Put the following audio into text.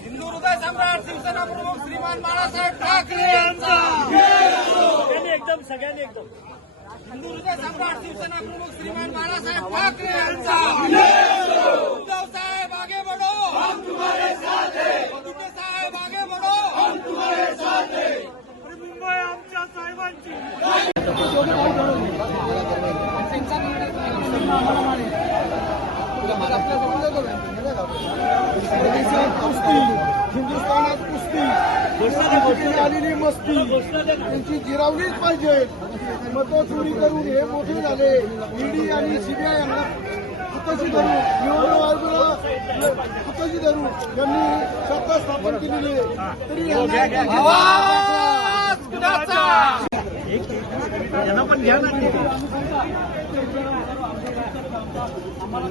हिंदू हृदय सम्राट शिवसेना प्रमुख श्रीमान बाळासाहेब ठाकरे यांचा एकदम सगळ्यांनी एकदम हिंदू हृदय सम्राट शिवसेना प्रमुख श्रीमान बाळासाहेब ठाकरे यांचा उद्धव साहेब आगे बढ़ो, हम तुम्हारे साथ हैं। उद्धव साहेब आगे बढ़ो, हम तुम्हारे साथ हैं। मुंबई आमच्या साहेबांची कुस्ती हिंदुस्थानात कुस्ती आलेली मस्ती त्यांची जिरावलीच पाहिजे. मतं चोरी करून हे मोठे झाले. ईडी आणि सीबीआय यांना कुतशी धरून निवडणूक आयोगाला कुतशी धरून त्यांनी सत्ता स्थापन केलेली आहे. तरी आवाज कुणाचा? यांना पण घ्या ना. आम्हाला